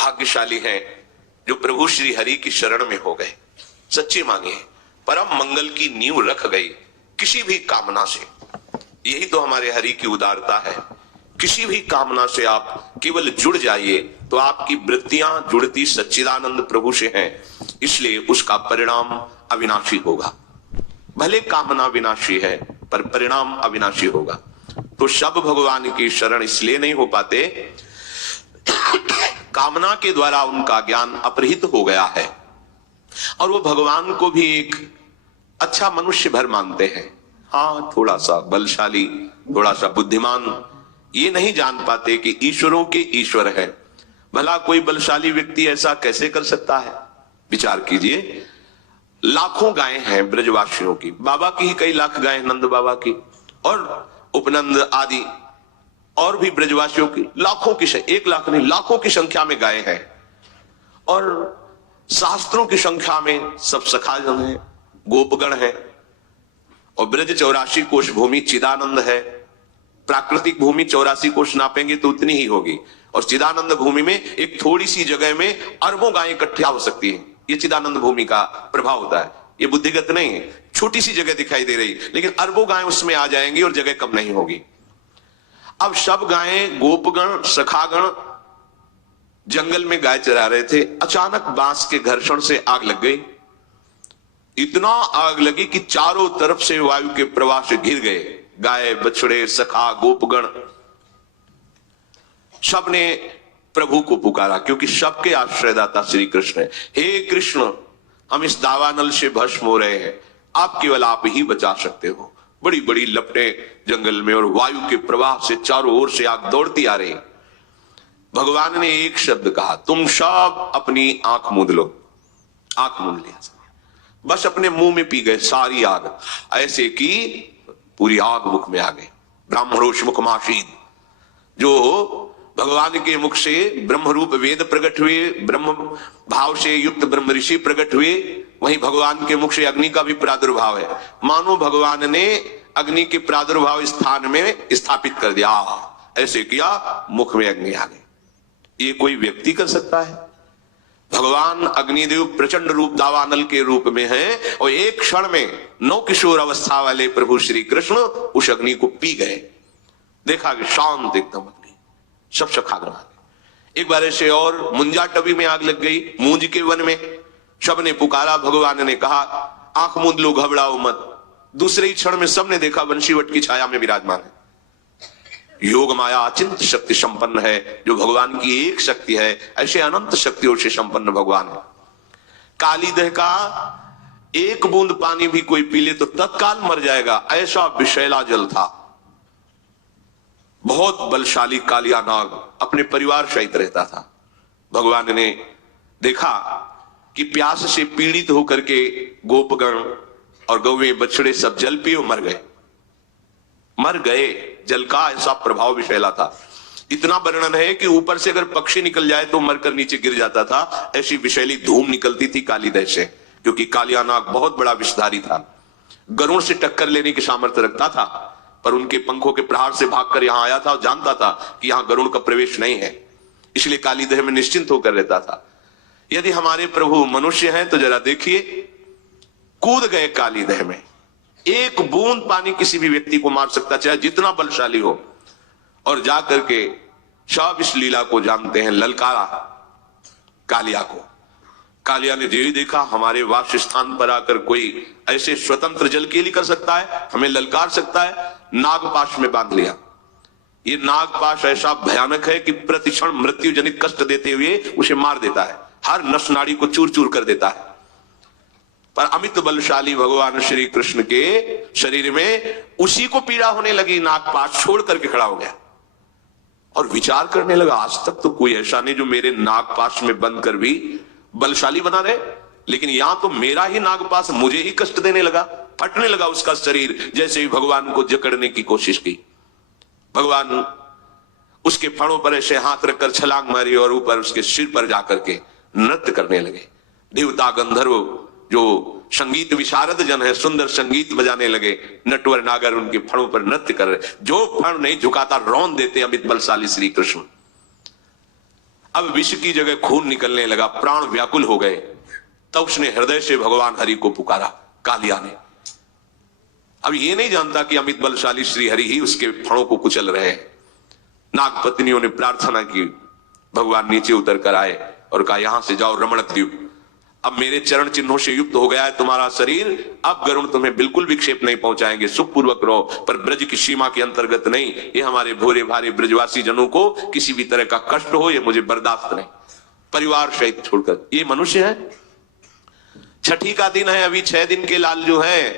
भाग्यशाली हैं जो प्रभु श्री हरि की शरण में हो गए, सच्चे मानिए परम मंगल की नींव रख गई किसी भी कामना से। यही तो हमारे हरि की उदारता है। किसी भी कामना से आप केवल जुड़ जाइए तो आपकी वृत्तियां जुड़ती सच्चिदानंद प्रभु से हैं, इसलिए उसका परिणाम अविनाशी होगा। भले कामना विनाशी है पर परिणाम अविनाशी होगा। तो सब भगवान की शरण इसलिए नहीं हो पाते, कामना के द्वारा उनका ज्ञान अपहृत हो गया है और वो भगवान को भी एक अच्छा मनुष्य भर मानते हैं। हाँ, थोड़ा सा बलशाली, थोड़ा सा बुद्धिमान, ये नहीं जान पाते कि ईश्वरों के ईश्वर है। भला कोई बलशाली व्यक्ति ऐसा कैसे कर सकता है? विचार कीजिए, लाखों गायें हैं ब्रजवासियों की, बाबा की ही कई लाख गायें, नंद बाबा की और उपनंद आदि और भी ब्रजवासियों की लाखों की, 1 लाख नहीं लाखों की संख्या में गायें हैं और शास्त्रों की संख्या में सब सखाजन है, गोपगण है और ब्रज 84 कोश भूमि चिदानंद है। प्राकृतिक भूमि 84 कोश नापेंगे तो उतनी ही होगी और चिदानंद भूमि में एक थोड़ी सी जगह में अरबों गायें इकट्ठा हो सकती है। ये चिदानंद भूमि का प्रभाव होता है, ये बुद्धिगत नहीं है। छोटी सी जगह दिखाई दे रही लेकिन अरबों गायें उसमें आ जाएंगी और जगह कम नहीं होगी। अब सब गायें, गोपगण, सखागण जंगल में गाय चरा रहे थे। अचानक बांस के घर्षण से आग लग गई। इतना आग लगी कि चारों तरफ से वायु के प्रवाह से घिर गए। गाय, बछड़े, सखा, गोपगण सबने प्रभु को पुकारा क्योंकि सबके आश्रयदाता श्री कृष्ण है। हे कृष्ण, हम इस दावानल से भस्म हो रहे हैं, आप केवल आप ही बचा सकते हो। बड़ी बड़ी लपटें जंगल में और वायु के प्रवाह से चारों ओर से आग दौड़ती आ रही। भगवान ने एक शब्द कहा, तुम सब अपनी आंख मूंद लो। आंख मूंद लिया, बस अपने मुंह में पी गए सारी आग, ऐसे कि पूरी आग मुख में आ गई। ब्राह्मणोष मुखमासीद, जो भगवान के मुख से ब्रह्म रूप वेद प्रकट हुए, ब्रह्म भाव से युक्त ब्रह्म ऋषि प्रकट हुए, वहीं भगवान के मुख से अग्नि का भी प्रादुर्भाव है। मानो भगवान ने अग्नि के प्रादुर्भाव स्थान में स्थापित कर दिया, ऐसे किया मुख में अग्नि आ गई। ये कोई व्यक्ति कर सकता है? भगवान अग्निदेव प्रचंड रूप दावानल के रूप में है और एक क्षण में 9 किशोर अवस्था वाले प्रभु श्री कृष्ण उस अग्नि को पी गए। देखा कि शांत एकदम अग्नि, सब सखागण आ गए। एक बार ऐसे और मुंजा टबी में आग लग गई, मूंज के वन में। सबने पुकारा, भगवान ने कहा आंख मूंद लो, घबराओ मत। दूसरे ही क्षण में सबने देखा वंशीवट की छाया में विराजमान है। योग माया अचिंत शक्ति संपन्न है, जो भगवान की एक शक्ति है। ऐसे अनंत शक्तियों से संपन्न भगवान है। काली देह का एक बूंद पानी भी कोई पी ले तो तत्काल मर जाएगा, ऐसा विषैला जल था। बहुत बलशाली कालिया नाग अपने परिवार सहित रहता था। भगवान ने देखा कि प्यास से पीड़ित होकर के गोपगण और गौवें, बछड़े सब जल पिए मर गए। मर गए, जल का ऐसा प्रभाव विषैला था। इतना वर्णन है कि ऊपर से अगर पक्षी निकल जाए तो मरकर नीचे गिर जाता था। ऐसी विषैली धूम निकलती थी कालीदह से, क्योंकि कालिया नाग बहुत बड़ा विषधारी था। गरुड़ से टक्कर लेने की सामर्थ्य रखता था, पर उनके पंखों के प्रहार से भागकर यहां आया था और जानता था कि यहां गरुड़ का प्रवेश नहीं है, इसलिए कालीदह में निश्चिंत होकर रहता था। यदि हमारे प्रभु मनुष्य हैं तो जरा देखिए, कूद गए कालीदह में। एक बूंद पानी किसी भी व्यक्ति को मार सकता, चाहे जितना बलशाली हो, और जाकर के सब इस लीला को जानते हैं। ललकारा कालिया को। कालिया ने देवी देखा, हमारे वास स्थान पर आकर कोई ऐसे स्वतंत्र जल के लिए कर सकता है, हमें ललकार सकता है। नागपाश में बांध लिया। ये नागपाश ऐसा भयानक है कि प्रतिक्षण मृत्यु जनित कष्ट देते हुए उसे मार देता है, हर नस नाड़ी को चूर चूर कर देता है। पर अमित बलशाली भगवान श्री कृष्ण के शरीर में उसी को पीड़ा होने लगी। नागपाश छोड़ करके खड़ा हो गया और विचार करने लगा, आज तक तो कोई ऐसा नहीं जो मेरे नागपाश में बंद कर भी बलशाली बना रहे, लेकिन यहां तो मेरा ही नागपाश मुझे ही कष्ट देने लगा। फटने लगा उसका शरीर जैसे ही भगवान को जकड़ने की कोशिश की। भगवान उसके फणों पर ऐसे हाथ रखकर छलांग मारी और ऊपर उसके सिर पर जाकर के नृत्य करने लगे। देवता गंधर्व जो संगीत विशारद जन है, सुंदर संगीत बजाने लगे। नटवर नागर उनके फणों पर नृत्य कर रहे, जो फण नहीं झुकाता रौंद देते अमित बलशाली श्री कृष्ण। अब विष की जगह खून निकलने लगा, प्राण व्याकुल हो गए। तब उसने हृदय से भगवान हरि को पुकारा, कालिया ने। अब ये नहीं जानता कि अमित बलशाली श्री हरि ही उसके फणों को कुचल रहे हैं। नाग पत्नियों ने प्रार्थना की, भगवान नीचे उतर कर आए और कहा, यहां से जाओ रमण द्वीप, अब मेरे चरण चिन्हों से युक्त हो गया है तुम्हारा शरीर, अब गरुण तुम्हें बिल्कुल विक्षेप नहीं पहुंचाएंगे, सुखपूर्वक रहो, पर ब्रज की सीमा के अंतर्गत नहीं। ये हमारे भोरे भारे ब्रजवासी जनों को किसी भी तरह का कष्ट हो, ये मुझे बर्दाश्त नहीं। परिवार सहित छोड़कर, ये मनुष्य है। छठी का दिन है, अभी 6 दिन के लाल जो है